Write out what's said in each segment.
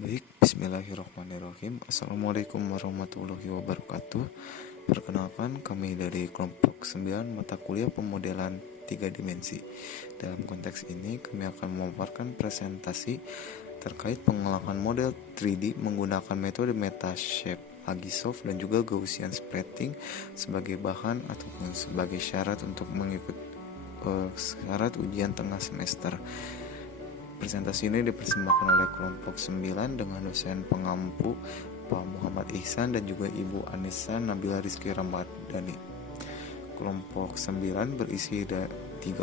Baik, bismillahirrahmanirrahim. Assalamualaikum warahmatullahi wabarakatuh. Perkenalkan, kami dari kelompok 9 mata kuliah pemodelan 3 dimensi. Dalam konteks ini, kami akan memaparkan presentasi terkait pengolahan model 3D menggunakan metode Metashape, Agisoft, dan juga Gaussian spreading sebagai bahan ataupun sebagai syarat untuk mengikuti syarat ujian tengah semester. Presentasi ini dipersembahkan oleh kelompok 9 dengan dosen pengampu Pak Muhammad Ihsan dan juga Ibu Anissa Nabila Rizky Ramadhani. Kelompok 9 berisi 3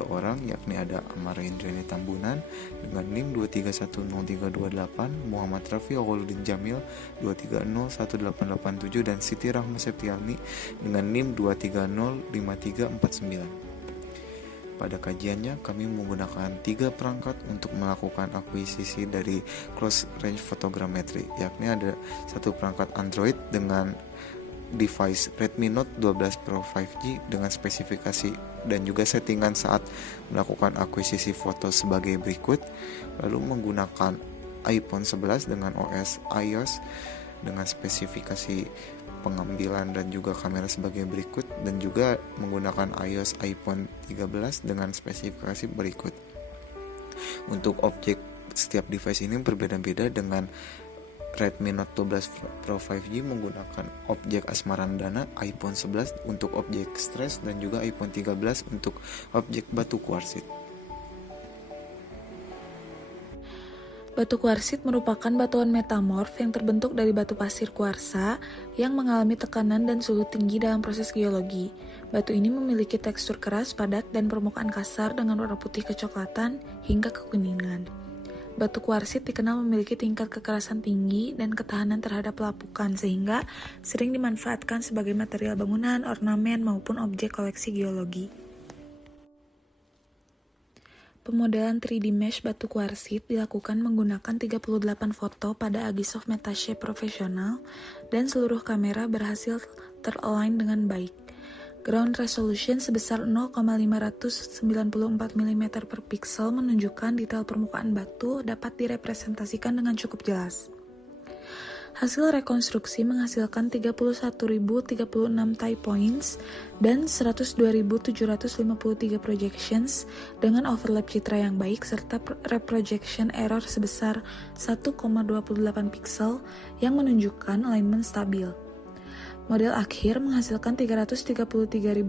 orang, yakni ada Amara Indrani Tambunan dengan NIM 2310328, Muhammad Rafi Awaludin Jamil 2301887, dan Siti Rahma Septiani dengan NIM 2305349. Pada kajiannya, kami menggunakan 3 perangkat untuk melakukan akuisisi dari close range photogrammetry, yakni ada 1 perangkat Android dengan device Redmi Note 12 Pro 5G dengan spesifikasi dan juga settingan saat melakukan akuisisi foto sebagai berikut. Lalu menggunakan iPhone 11 dengan OS iOS dengan spesifikasi pengambilan dan juga kamera sebagai berikut, dan juga menggunakan iOS iPhone 13 dengan spesifikasi berikut. Untuk objek setiap device ini berbeda-beda. Dengan Redmi Note 12 Pro 5G menggunakan objek asmarandana, iPhone 11 untuk objek stress, dan juga iPhone 13 untuk objek batu kuarsit. Batu kuarsit merupakan batuan metamorf yang terbentuk dari batu pasir kuarsa yang mengalami tekanan dan suhu tinggi dalam proses geologi. Batu ini memiliki tekstur keras, padat, dan permukaan kasar dengan warna putih kecoklatan hingga kekuningan. Batu kuarsit dikenal memiliki tingkat kekerasan tinggi dan ketahanan terhadap pelapukan, sehingga sering dimanfaatkan sebagai material bangunan, ornamen, maupun objek koleksi geologi. Pemodelan 3D mesh batu kuarsit dilakukan menggunakan 38 foto pada Agisoft Metashape profesional dan seluruh kamera berhasil ter-align dengan baik. Ground resolution sebesar 0,594 mm per pixel menunjukkan detail permukaan batu dapat direpresentasikan dengan cukup jelas. Hasil rekonstruksi menghasilkan 31.036 tie points dan 102.753 projections dengan overlap citra yang baik serta reprojection error sebesar 1,28 pixel yang menunjukkan alignment stabil. Model akhir menghasilkan 333.000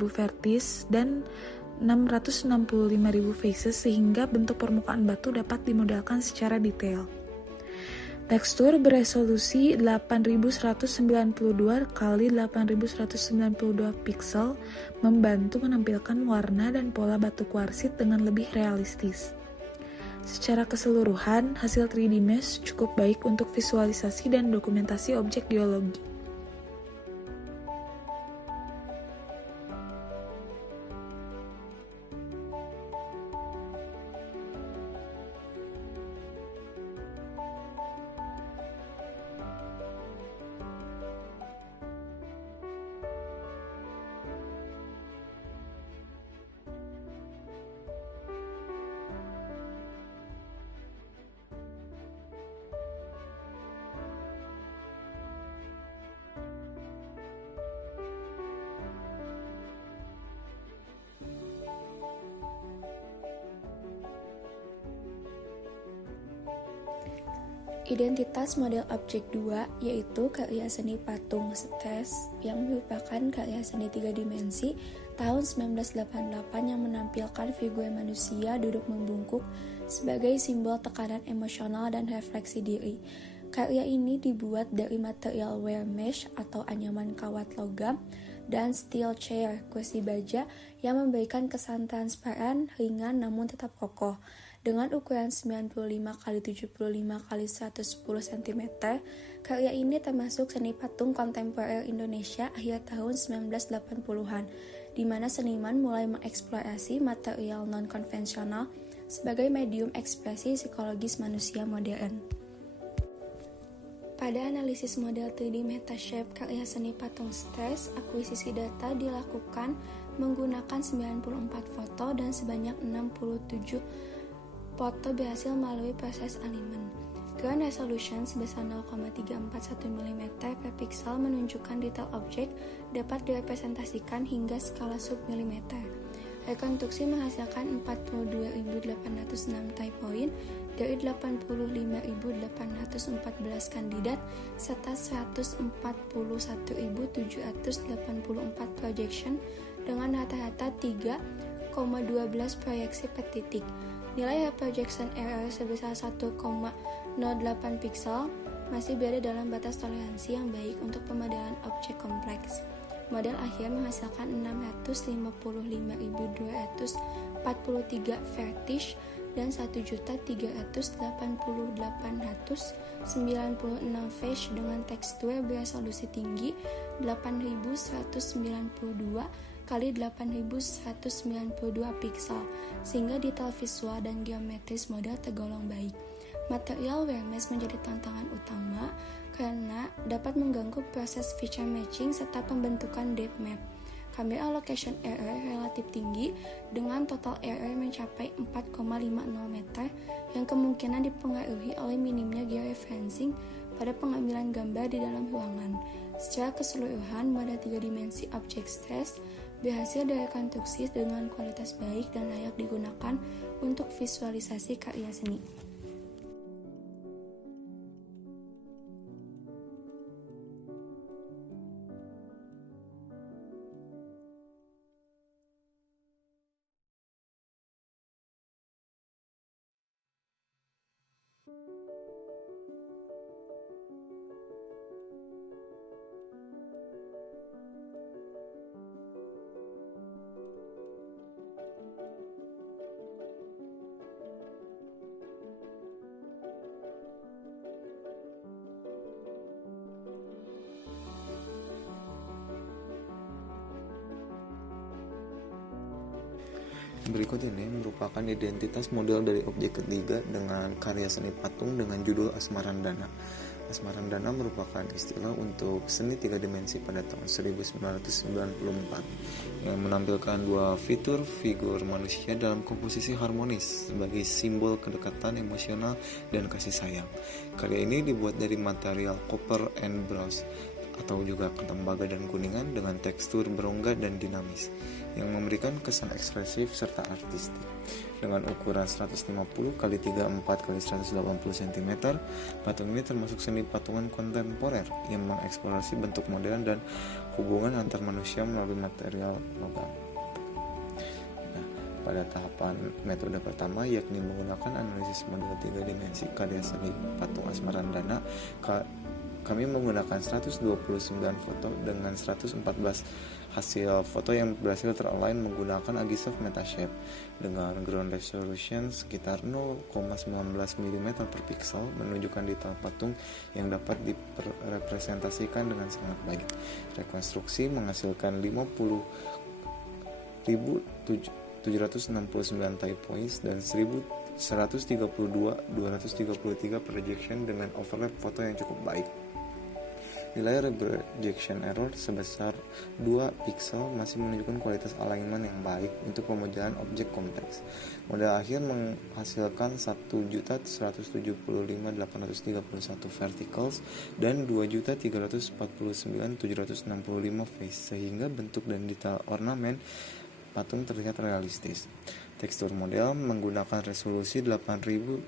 vertices dan 665.000 faces sehingga bentuk permukaan batu dapat dimodelkan secara detail. Tekstur beresolusi 8192 x 8192 pixel membantu menampilkan warna dan pola batu kuarsit dengan lebih realistis. Secara keseluruhan, hasil 3D mesh cukup baik untuk visualisasi dan dokumentasi objek geologi. Identitas model objek 2 yaitu karya seni patung Stes yang merupakan karya seni 3 dimensi tahun 1988 yang menampilkan figur manusia duduk membungkuk sebagai simbol tekanan emosional dan refleksi diri. Karya ini dibuat dari material wire mesh atau anyaman kawat logam dan steel chair, kursi baja yang memberikan kesan transparan, ringan namun tetap kokoh. Dengan ukuran 95x75 x 110 cm, karya ini termasuk seni patung kontemporer Indonesia akhir tahun 1980-an, di mana seniman mulai mengeksplorasi material non-konvensional sebagai medium ekspresi psikologis manusia modern. Pada analisis model 3D Metashape karya seni patung Stes, akuisisi data dilakukan menggunakan 94 foto dan sebanyak 67 foto berhasil melalui proses alignment. Ground resolution sebesar 0,341 mm per pixel menunjukkan detail objek dapat direpresentasikan hingga skala sub-milimeter. Rekonstruksi menghasilkan 42.806 type point dari 85.814 kandidat serta 141.784 projection dengan rata-rata 3,12 proyeksi per titik. Nilai projection error sebesar 1,08 pixel masih berada dalam batas toleransi yang baik untuk pemodelan objek kompleks. Model akhir menghasilkan 655.243 vertish dan 1.388.996 face dengan tekstur beresolusi tinggi 8.192 kali 8.192 pixel, sehingga detail visual dan geometris model tergolong baik. Material wear mesh menjadi tantangan utama karena dapat mengganggu proses feature matching serta pembentukan depth map. Kamera location error relatif tinggi dengan total error mencapai 4,50 meter yang kemungkinan dipengaruhi oleh minimnya georeferencing pada pengambilan gambar di dalam ruangan. Secara keseluruhan, model 3 dimensi object stress berhasil direkonstruksi dengan kualitas baik dan layak digunakan untuk visualisasi karya seni. Berikut ini merupakan identitas model dari objek ketiga dengan karya seni patung dengan judul Asmarandana. Asmarandana merupakan istilah untuk seni 3 dimensi pada tahun 1994 yang menampilkan dua fitur manusia dalam komposisi harmonis sebagai simbol kedekatan emosional dan kasih sayang. Karya ini dibuat dari material copper and bronze atau juga tembaga dan kuningan dengan tekstur berongga dan dinamis yang memberikan kesan ekspresif serta artistik. Dengan ukuran 150 x 34 x 180 cm, patung ini termasuk seni patungan kontemporer yang mengeksplorasi bentuk modern dan hubungan antar manusia melalui material logam. Pada tahapan metode pertama, yakni menggunakan analisis model 3 dimensi karya seni patung Asmarandana, kami menggunakan 129 foto dengan 114 hasil foto yang berhasil teralign menggunakan Agisoft Metashape dengan ground resolution sekitar 0,19 mm per pixel, menunjukkan detail patung yang dapat direpresentasikan dengan sangat baik. Rekonstruksi menghasilkan 50.769 type points dan 132.233 projection dengan overlap foto yang cukup baik. Nilai projection error sebesar 2 pixel masih menunjukkan kualitas alignment yang baik untuk pemodelan objek kompleks. Model akhir menghasilkan 1.175.831 verticals dan 2.349.765 face, sehingga bentuk dan detail ornamen patung terlihat realistis. Tekstur model menggunakan resolusi 8192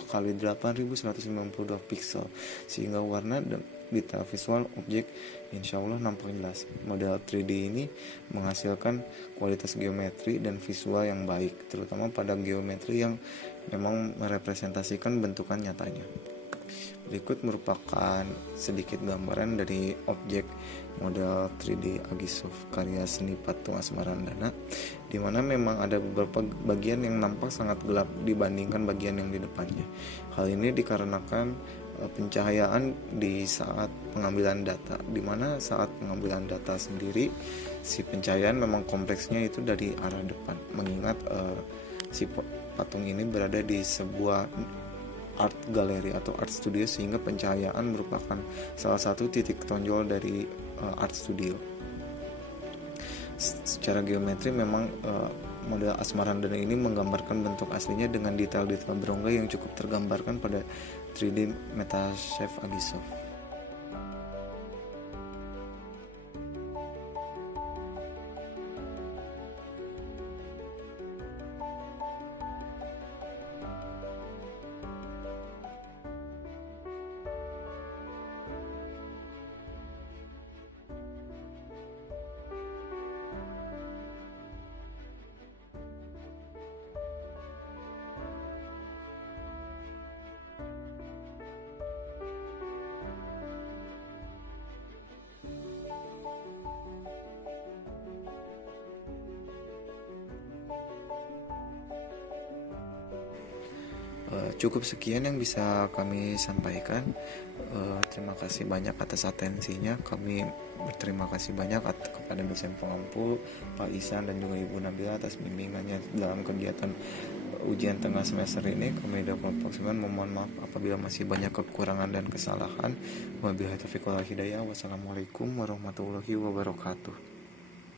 x 8192 pixel, sehingga warna dan detail visual objek insya Allah nampak jelas. Model 3D ini menghasilkan kualitas geometri dan visual yang baik, terutama pada geometri yang memang merepresentasikan bentukan nyatanya. Berikut merupakan sedikit gambaran dari objek model 3D Agisoft karya seni patung Asmarandana, di mana memang ada beberapa bagian yang nampak sangat gelap dibandingkan bagian yang di depannya. Hal ini dikarenakan pencahayaan di saat pengambilan data, di mana saat pengambilan data sendiri si pencahayaan memang kompleksnya itu dari arah depan, mengingat si patung ini berada di sebuah art gallery atau art studio, sehingga pencahayaan merupakan salah satu titik tonjol dari art studio. Secara geometri memang model Asmarandana ini menggambarkan bentuk aslinya dengan detail-detail berongga yang cukup tergambarkan pada 3D Metashape Agisoft. Cukup sekian yang bisa kami sampaikan. Terima kasih banyak atas atensinya. Kami berterima kasih banyak kepada dosen pengampu Pak Isan dan juga Ibu Nabila atas bimbingannya dalam kegiatan ujian tengah semester ini. Kami dari kelompok 9 memohon maaf apabila masih banyak kekurangan dan kesalahan. Wabillahi taufiq wal hidayah. Wassalamualaikum warahmatullahi wabarakatuh.